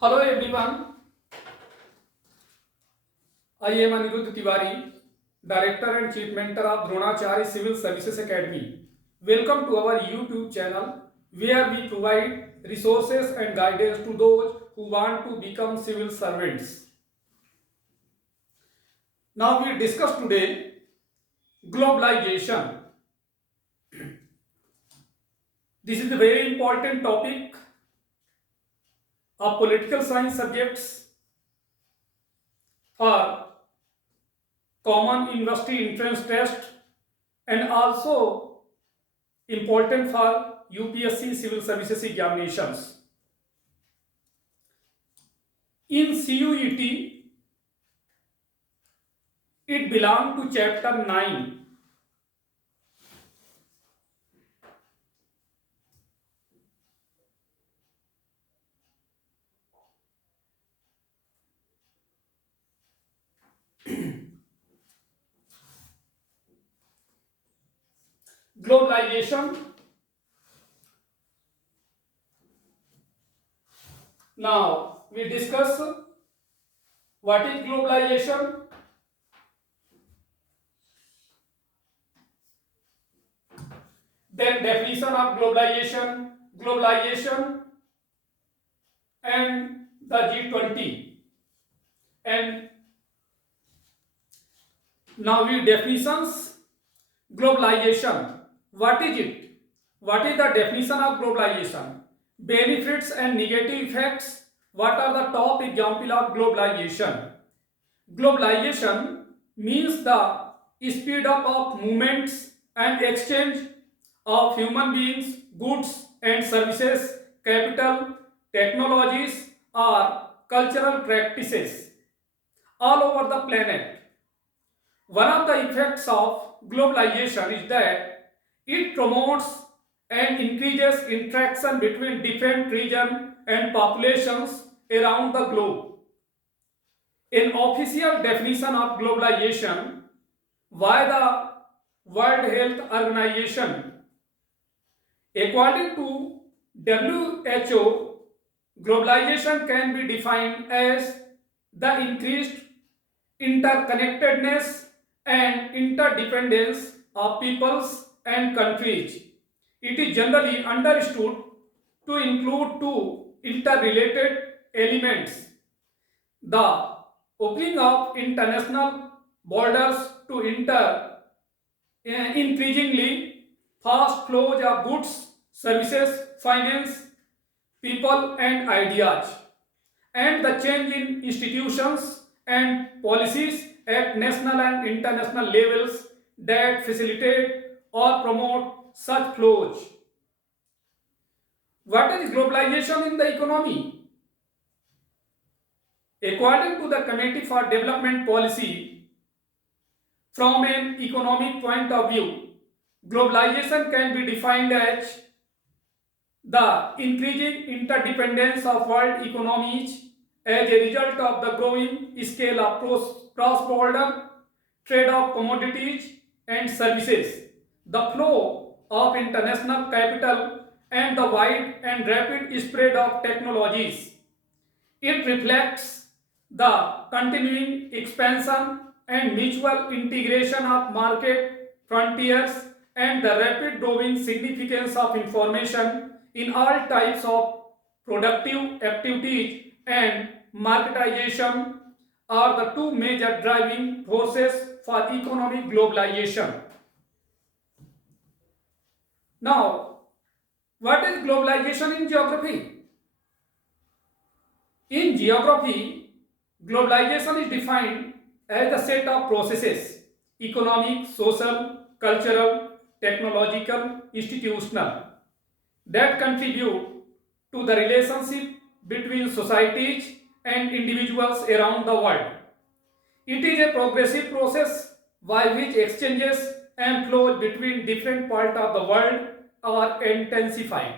Hello everyone, I am Anirudh Tiwari, Director and Chief Mentor of Dronacharya Civil Services Academy. Welcome to our YouTube channel where we provide resources and guidance to those who want to become civil servants. Now we discuss today globalization. This is a very important topic of political science subjects for common university entrance test and also important for UPSC civil services examinations. In CUET, it belongs to chapter 9. Globalization. Now we discuss what is globalization. Then definition of globalization, globalization and the G20. And now we definitions. Globalization. What is it? What is the definition of globalization? Benefits and negative effects. What are the top examples of globalization? Globalization means the speed up of movements and exchange of human beings, goods and services, capital, technologies or cultural practices all over the planet. One of the effects of globalization is that it promotes and increases interaction between different regions and populations around the globe. An official definition of globalization by the World Health Organization. According to WHO, globalization can be defined as the increased interconnectedness and interdependence of peoples and countries. It is generally understood to include two interrelated elements: the opening of international borders to increasingly fast flows of goods, services, finance, people and ideas, and the change in institutions and policies at national and international levels that facilitate or promote such flows. What is globalization in the economy? According to the Committee for Development Policy, from an economic point of view, globalization can be defined as the increasing interdependence of world economies as a result of the growing scale of cross-border trade of commodities and services, the flow of international capital, and the wide and rapid spread of technologies. It reflects the continuing expansion and mutual integration of market frontiers and the rapid growing significance of information in all types of productive activities, and marketization are the two major driving forces for economic globalization. Now, what is globalization in geography? In geography, globalization is defined as the set of processes, economic, social, cultural, technological, institutional, that contribute to the relationship between societies and individuals around the world. It is a progressive process by which exchanges and flows between different parts of the world are intensified.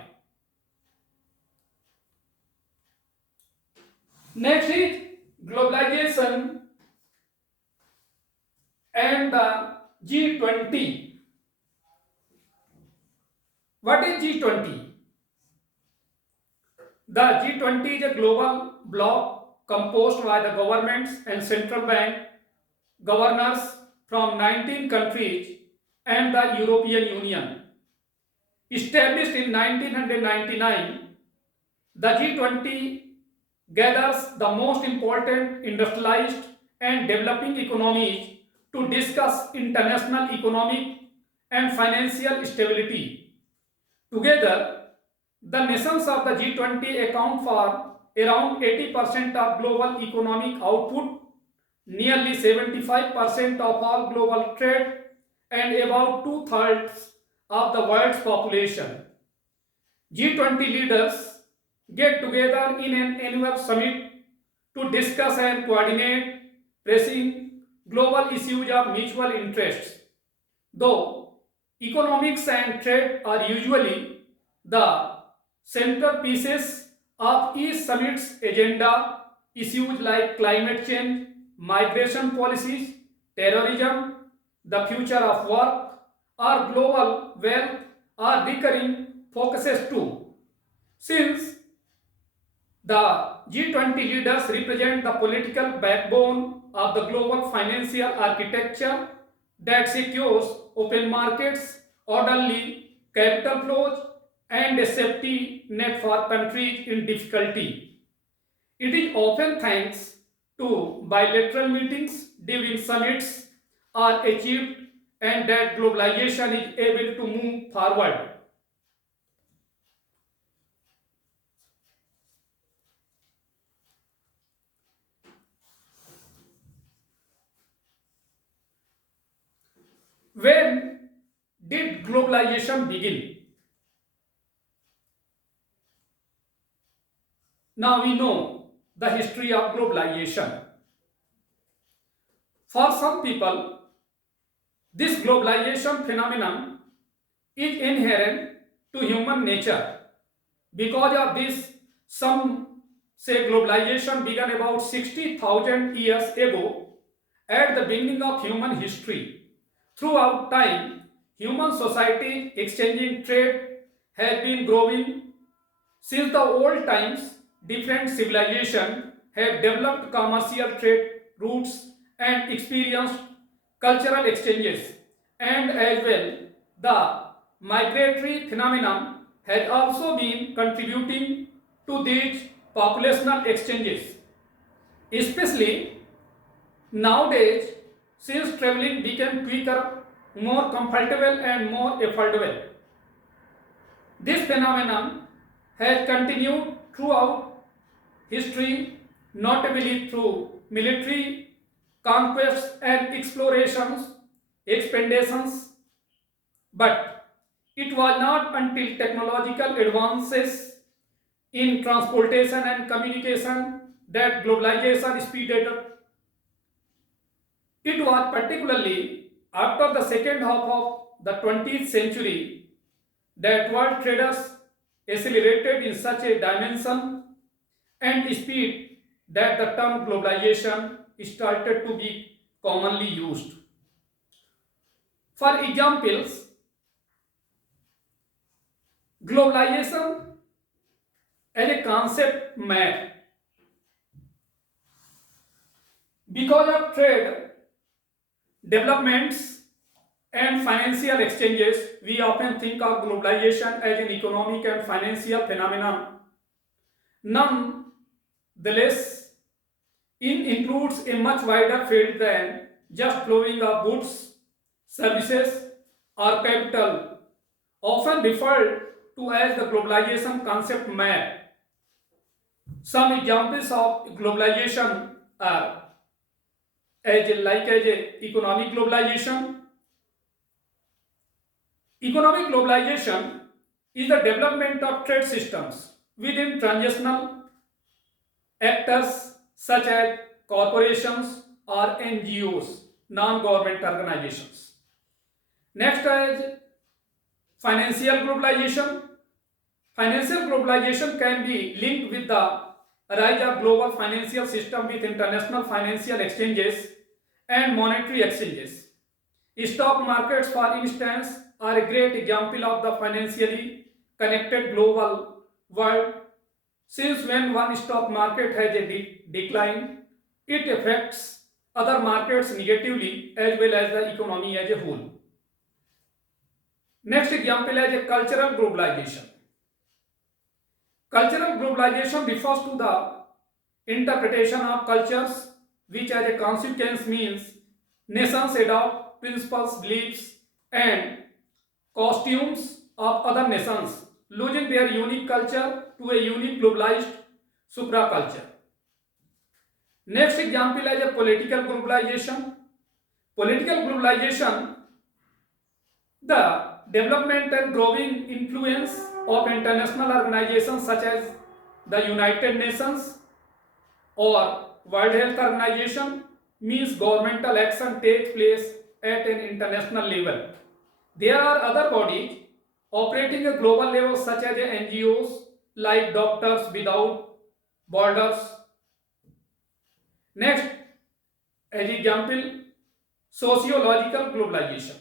Next is globalization and the G20. What is G20? The G20 is a global bloc composed by the governments and central bank governors from 19 countries and the European Union. Established in 1999, the G20 gathers the most important industrialized and developing economies to discuss international economic and financial stability. Together, the nations of the G20 account for around 80% of global economic output, nearly 75% of all global trade, and about two-thirds of the world's population. G20 leaders get together in an annual summit to discuss and coordinate pressing global issues of mutual interest. Though economics and trade are usually the centerpieces of each summit's agenda, issues like climate change, migration policies, terrorism, the future of work, or global wealth are recurring focuses too. Since the G20 leaders represent the political backbone of the global financial architecture that secures open markets, orderly capital flows, and a safety net for countries in difficulty. It is often thanks to bilateral meetings during summits are achieved and that globalization is able to move forward. When did globalization begin? Now we know the history of globalization. For some people, this globalization phenomenon is inherent to human nature. Because of this, some say globalization began about 60,000 years ago at the beginning of human history. Throughout time, human society exchanging trade has been growing. Since the old times, different civilizations have developed commercial trade routes and experienced cultural exchanges. And as well, the migratory phenomenon has also been contributing to these populational exchanges. Especially nowadays, since traveling became quicker, more comfortable, and more affordable. This phenomenon has continued throughout history, notably through military conquests and explorations, expeditions, but it was not until technological advances in transportation and communication that globalization speeded up. It was particularly after the second half of the 20th century that world traders accelerated in such a dimension and speed that the term globalization started to be commonly used. For examples, globalization as a concept map. Because of trade developments and financial exchanges, we often think of globalization as an economic and financial phenomenon. Nonetheless, it includes a much wider field than just flowing of goods, services, or capital, often referred to as the globalization concept map. Some examples of globalization are as economic globalization. Economic globalization is the development of trade systems within transnational actors such as corporations or NGOs, non-government organizations. Next is financial globalization. Financial globalization can be linked with the rise of global financial system with international financial exchanges and monetary exchanges. Stock markets, for instance, are a great example of the financially connected global world. Since when one stock market has a decline, it affects other markets negatively as well as the economy as a whole. Next example is a cultural globalization. Cultural globalization refers to the interpretation of cultures, which as a consequence means nations adopt principles, beliefs, and costumes of other nations, losing their unique culture to a unique globalized supraculture. Next example is a political globalization. Political globalization, the development and growing influence of international organizations such as the United Nations or World Health Organization means governmental action takes place at an international level. There are other bodies operating at global level such as NGOs like Doctors Without Borders. Next, as example, sociological globalization.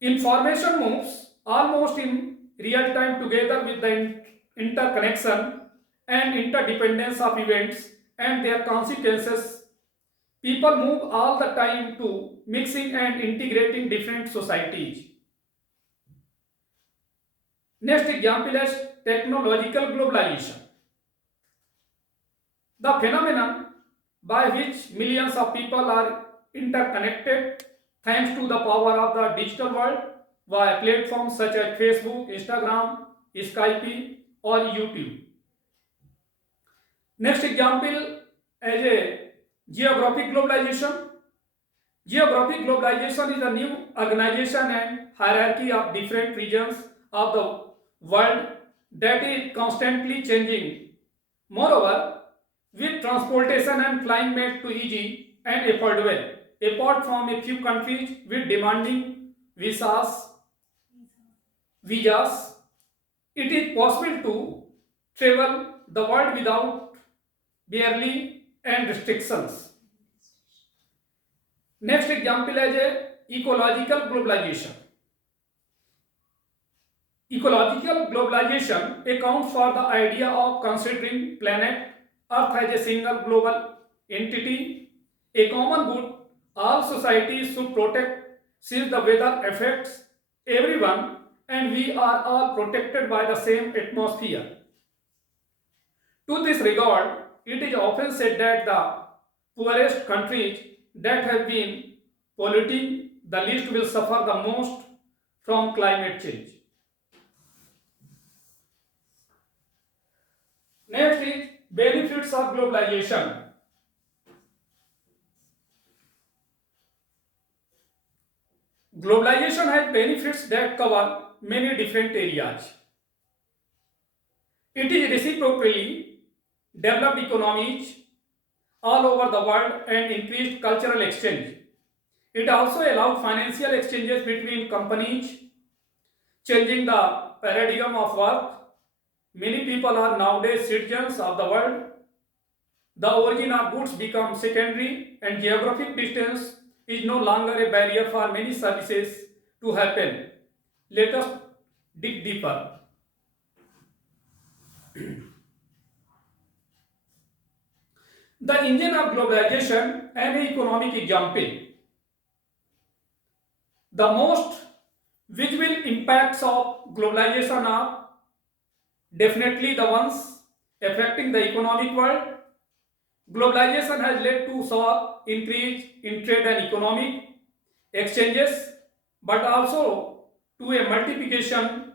Information moves almost in real time together with the interconnection and interdependence of events and their consequences. People move all the time to mixing and integrating different societies. Next example is technological globalization. The phenomenon by which millions of people are interconnected thanks to the power of the digital world via platforms such as Facebook, Instagram, Skype, or YouTube. Next example as a geographic globalization. Geographic globalization is a new organization and hierarchy of different regions of the world that is constantly changing. Moreover, with transportation and flying made too easy and affordable, apart from a few countries with demanding visas, it is possible to travel the world without barely and restrictions. Next example is a ecological globalization. Ecological globalization accounts for the idea of considering planet Earth as a single global entity, a common good all societies should protect since the weather affects everyone and we are all protected by the same atmosphere. To this regard, it is often said that the poorest countries that have been polluting the least will suffer the most from climate change. Next is benefits of globalization. Globalization has benefits that cover many different areas. It is reciprocally developed economies all over the world and increased cultural exchange. It also allowed financial exchanges between companies, changing the paradigm of work. Many people are nowadays citizens of the world. The origin of goods becomes secondary and geographic distance is no longer a barrier for many services to happen. Let us dig deeper. The engine of globalization and economic example. The most visible impacts of globalization are definitely the ones affecting the economic world. Globalization has led to sharp increase in trade and economic exchanges, but also to a multiplication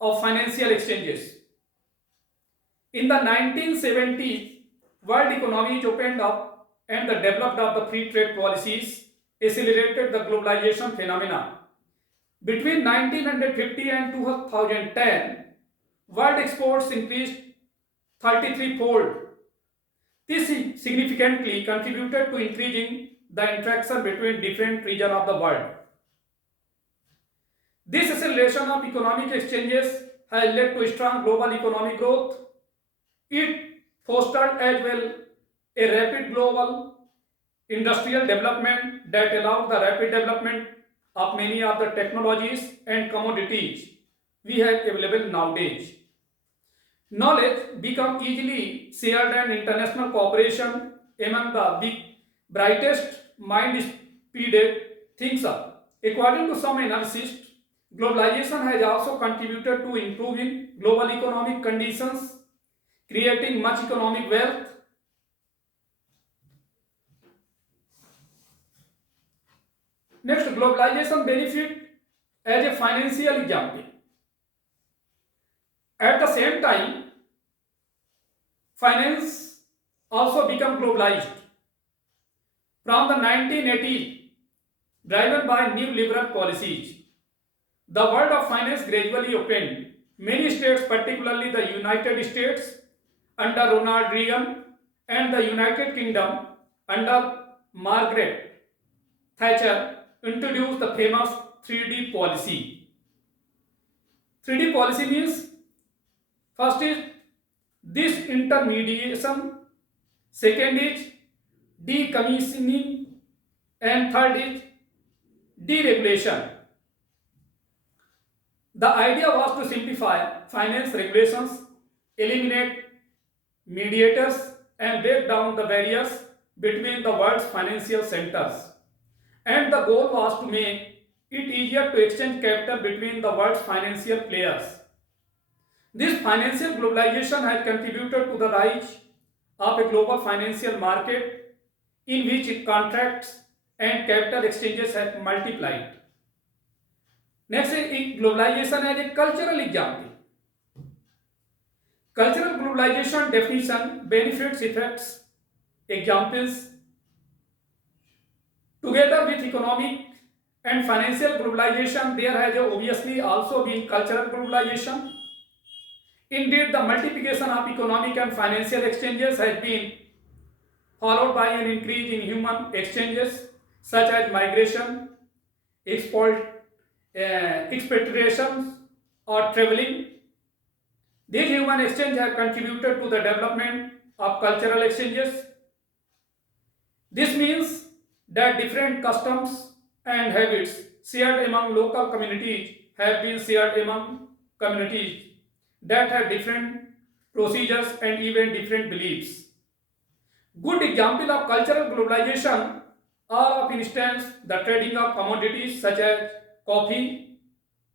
of financial exchanges. In the 1970s, world economies opened up and the development of the free trade policies accelerated the globalization phenomena. Between 1950 and 2010, world exports increased 33-fold. This significantly contributed to increasing the interaction between different regions of the world. This acceleration of economic exchanges has led to strong global economic growth. It fostered as well a rapid global industrial development that allowed the rapid development of many of the technologies and commodities we have available nowadays. Knowledge become easily shared and international cooperation among the big brightest mind speeded things up. According to some analysts, globalization has also contributed to improving global economic conditions, creating much economic wealth. Next, globalization benefit as a financial example. At the same time, finance also become globalized. From the 1980s, driven by new liberal policies, the world of finance gradually opened. Many states, particularly the United States under Ronald Reagan and the United Kingdom under Margaret Thatcher, introduced the famous 3D policy. 3D policy means first is disintermediation, second is decommissioning, and third is deregulation. The idea was to simplify finance regulations, eliminate mediators, and break down the barriers between the world's financial centers. And the goal was to make it easier to exchange capital between the world's financial players. This financial globalization has contributed to the rise of a global financial market in which contracts and capital exchanges have multiplied. Next is globalization as a cultural example. Cultural globalization definition, benefits, effects, examples. Together with economic and financial globalization, there has obviously also been cultural globalization. Indeed, the multiplication of economic and financial exchanges has been followed by an increase in human exchanges such as migration, export, expatriations, or traveling. These human exchanges have contributed to the development of cultural exchanges. This means that different customs and habits shared among local communities have been shared among communities that have different procedures and even different beliefs. Good example of cultural globalization are, of instance, the trading of commodities such as coffee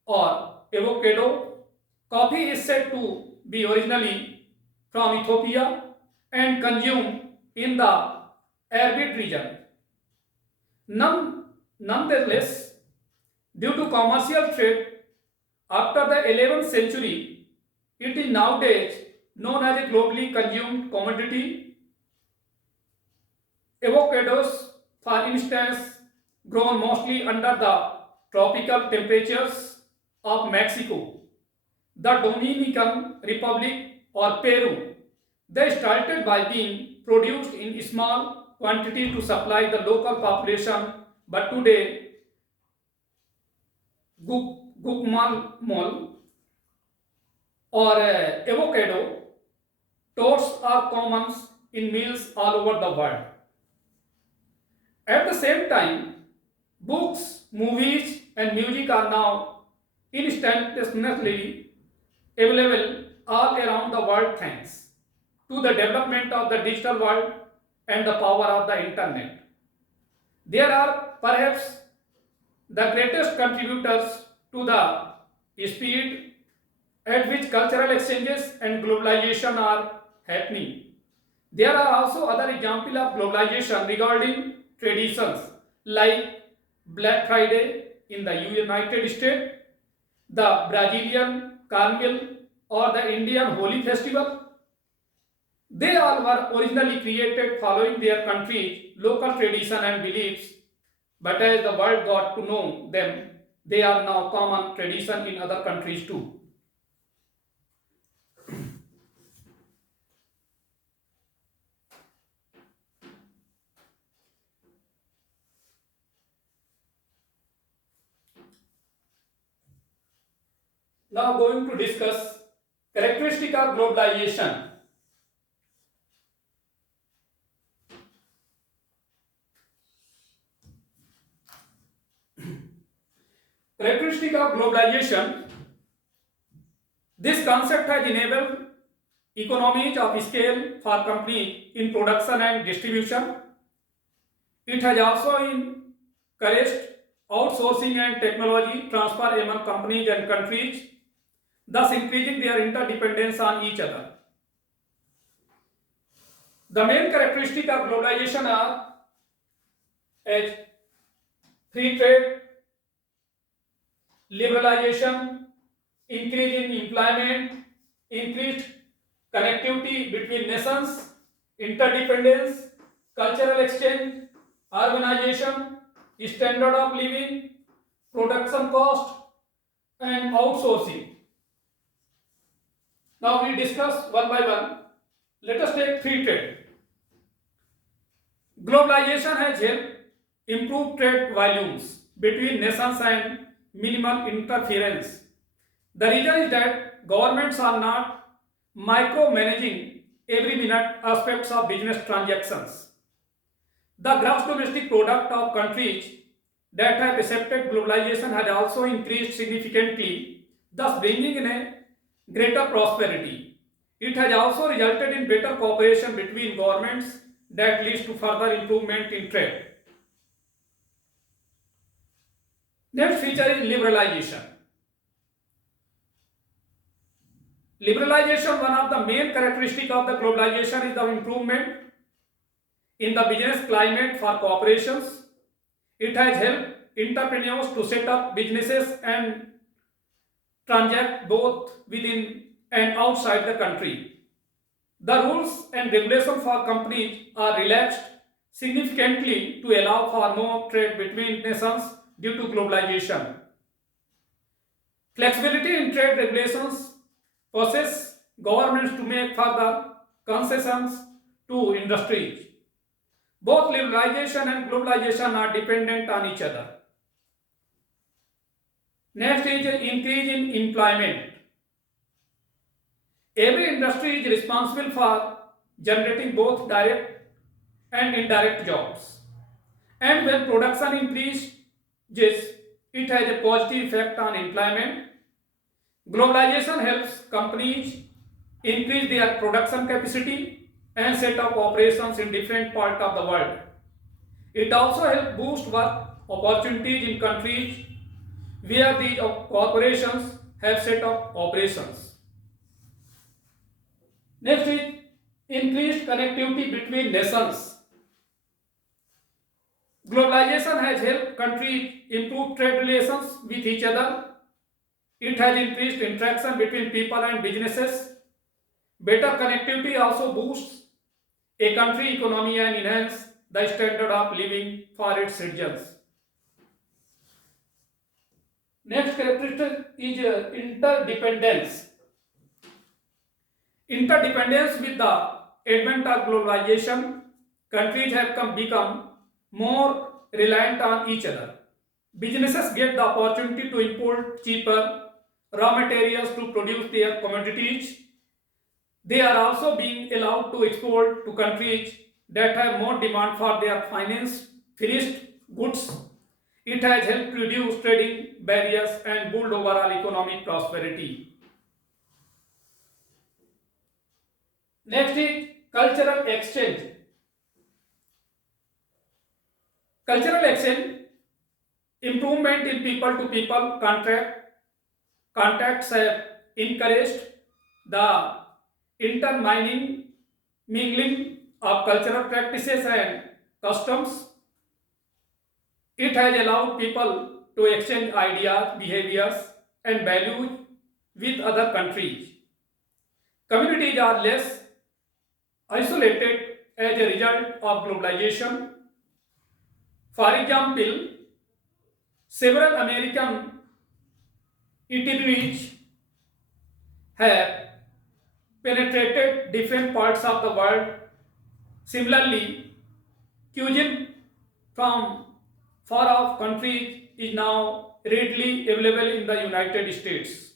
or avocado. Coffee is said to be originally from Ethiopia and consumed in the arid region. Nonetheless, due to commercial trade, after the 11th century, it is nowadays known as a globally consumed commodity. Avocados, for instance, grown mostly under the tropical temperatures of Mexico, the Dominican Republic, or Peru. They started by being produced in small quantity to supply the local population, but today gugmamol or avocado toasts are common in meals all over the world. At the same time, books, movies, and music are now instantaneously available all around the world thanks to the development of the digital world and the power of the internet. There are perhaps the greatest contributors to the speed at which cultural exchanges and globalization are happening. There are also other examples of globalization regarding traditions like Black Friday in the United States, the Brazilian Carnival, or the Indian Holi festival. They all were originally created following their country's local tradition and beliefs, but as the world got to know them, they are now common tradition in other countries too. Now going to discuss characteristic of globalization. Characteristic of globalization. This concept has enabled economies of scale for companies in production and distribution. It has also encouraged outsourcing and technology transfer among companies and countries, thus increasing their interdependence on each other. The main characteristics of globalization are as free trade, liberalization, increase in employment, increased connectivity between nations, interdependence, cultural exchange, urbanization, standard of living, production cost, and outsourcing. Now we discuss one by one. Let us take free trade. Globalization has helped improve trade volumes between nations and minimal interference. The reason is that governments are not micromanaging every minute aspects of business transactions. The gross domestic product of countries that have accepted globalization has also increased significantly, thus bringing in a greater prosperity. It has also resulted in better cooperation between governments that leads to further improvement in trade. Next feature is liberalization. Liberalization, one of the main characteristics of the globalization is the improvement in the business climate for corporations. It has helped entrepreneurs to set up businesses and transact both within and outside the country. The rules and regulations for companies are relaxed significantly to allow for more trade between nations due to globalization. Flexibility in trade regulations forces governments to make further concessions to industries. Both liberalization and globalization are dependent on each other. Next is increase in employment. Every industry is responsible for generating both direct and indirect jobs. And when production increases, it has a positive effect on employment. Globalization helps companies increase their production capacity and set up operations in different parts of the world. It also helps boost work opportunities in countries where these corporations have set up operations. Next is increased connectivity between nations. Globalization has helped countries improve trade relations with each other. It has increased interaction between people and businesses. Better connectivity also boosts a country economy and enhance the standard of living for its citizens. Next characteristic is interdependence. Interdependence with the advent of globalization, countries have become more reliant on each other. Businesses get the opportunity to import cheaper raw materials to produce their commodities. They are also being allowed to export to countries that have more demand for their finished goods. It has helped reduce trading barriers and build overall economic prosperity. Next is cultural exchange. Cultural exchange, improvement in people to people contacts have encouraged the intermining mingling of cultural practices and customs. It has allowed people to exchange ideas, behaviors, and values with other countries. Communities are less isolated as a result of globalization. For example, several American itineraries have penetrated different parts of the world. Similarly, cuisine from far off countries is now readily available in the United States.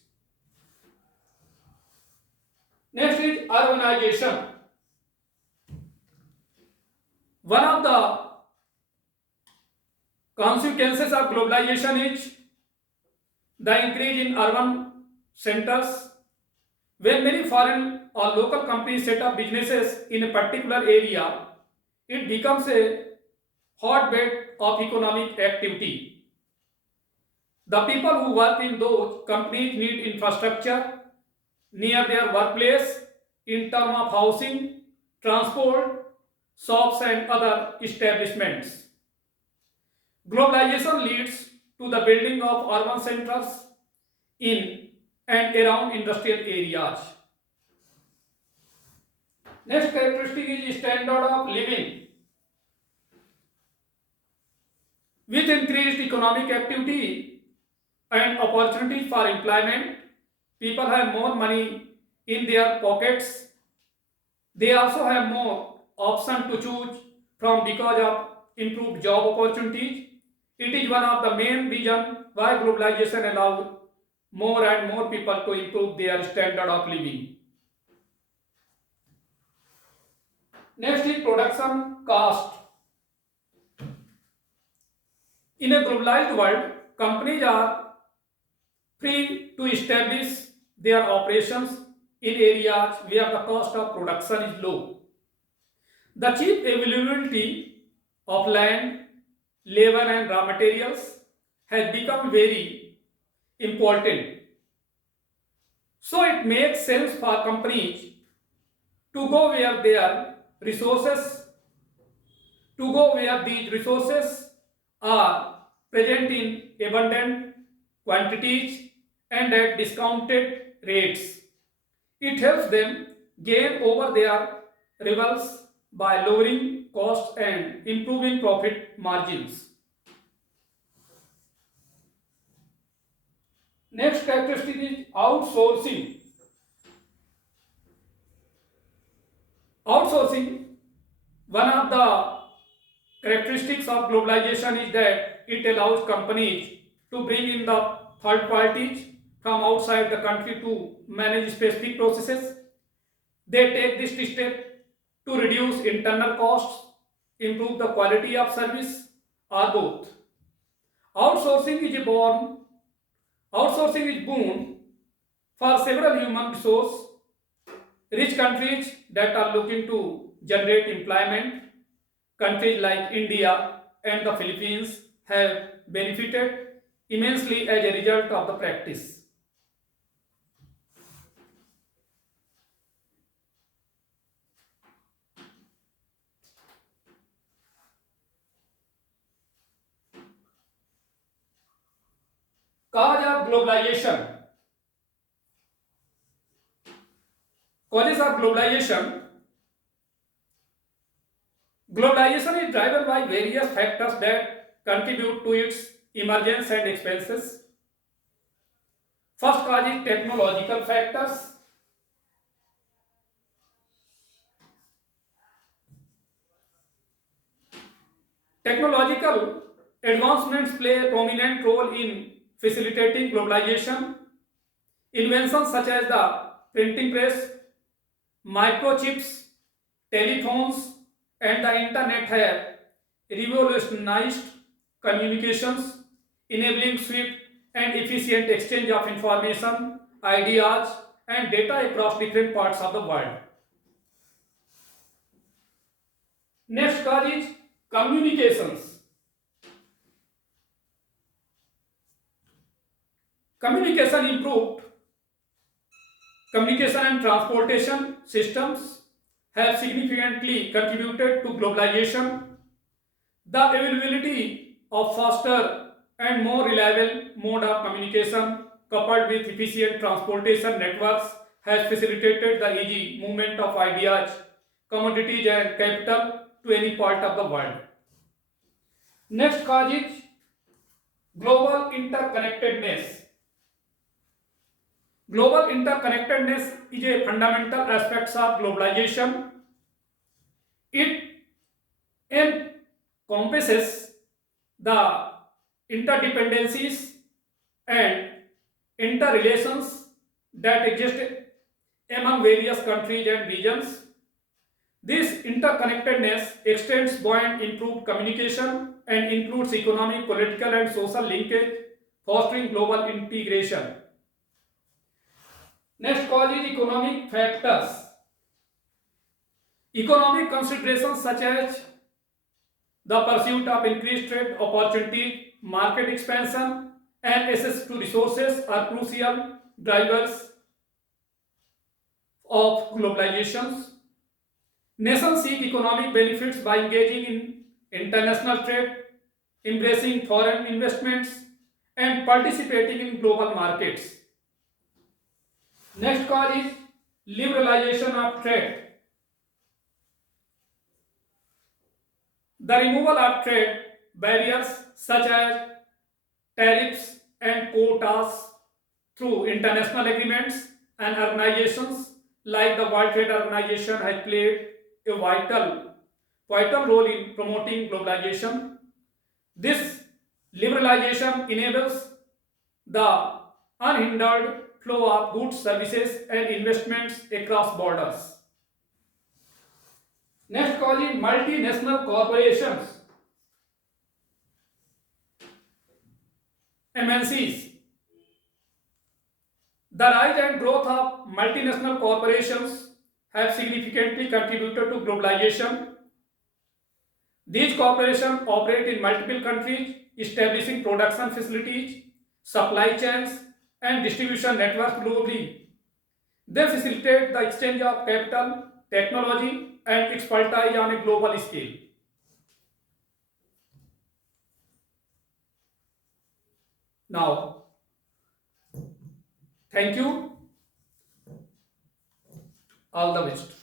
Next is urbanization. One of the consequences of globalization is the increase in urban centers. When many the foreign or local companies set up businesses in a particular area, it becomes a hotbed of economic activity. The people who work in those companies need infrastructure near their workplace in terms of housing, transport, shops, and other establishments. Globalization leads to the building of urban centers in and around industrial areas. Next characteristic is standard of living. With increased economic activity and opportunities for employment, people have more money in their pockets. They also have more option to choose from because of improved job opportunities. It is one of the main reasons why globalization allows more and more people to improve their standard of living. Next is production cost. In a globalized world, companies are free to establish their operations in areas where the cost of production is low. The cheap availability of land, labor, and raw materials has become very important. So it makes sense for companies to go where their resources to go where these resources are present in abundant quantities and at discounted rates. It helps them gain over their rivals by lowering costs and improving profit margins. Next characteristic is outsourcing. Outsourcing, one of the characteristics of globalization is that it allows companies to bring in the third parties from outside the country to manage specific processes. They take this step to reduce internal costs, improve the quality of service, or both. Outsourcing is a born Outsourcing is boon for several human resource rich countries that are looking to generate employment. Countries like India and the Philippines have benefited immensely as a result of the practice. Cause of globalization. Causes of globalization. Globalization is driven by various factors that contribute to its emergence and expenses. First cause is technological factors. Technological advancements play a prominent role in facilitating globalization. Inventions such as the printing press, microchips, telephones, and the internet have revolutionized communications, enabling swift and efficient exchange of information, ideas, and data across different parts of the world. Next cause is communications. Communication improved. Communication and transportation systems have significantly contributed to globalization. The availability of faster and more reliable mode of communication coupled with efficient transportation networks has facilitated the easy movement of ideas, commodities and capital to any part of the world. Next cause is global interconnectedness. Global interconnectedness is a fundamental aspect of globalization. It encompasses the interdependencies and interrelations that exist among various countries and regions. This interconnectedness extends beyond improved communication and includes economic, political, and social linkage, fostering global integration. Next cause is economic factors. Economic considerations such as the pursuit of increased trade opportunity, market expansion, and access to resources are crucial drivers of globalization. Nations seek economic benefits by engaging in international trade, embracing foreign investments, and participating in global markets. Next cause is liberalization of trade. The removal of trade barriers such as tariffs and quotas through international agreements and organizations like the World Trade Organization has played a vital role in promoting globalization. This liberalization enables the unhindered flow of goods, services, and investments across borders. Next cause is multinational corporations, MNCs. The rise and growth of multinational corporations have significantly contributed to globalization. These corporations operate in multiple countries, establishing production facilities, supply chains, and distribution networks globally. They facilitate the exchange of capital, technology, and expertise on a global scale. Now, thank you. All the best.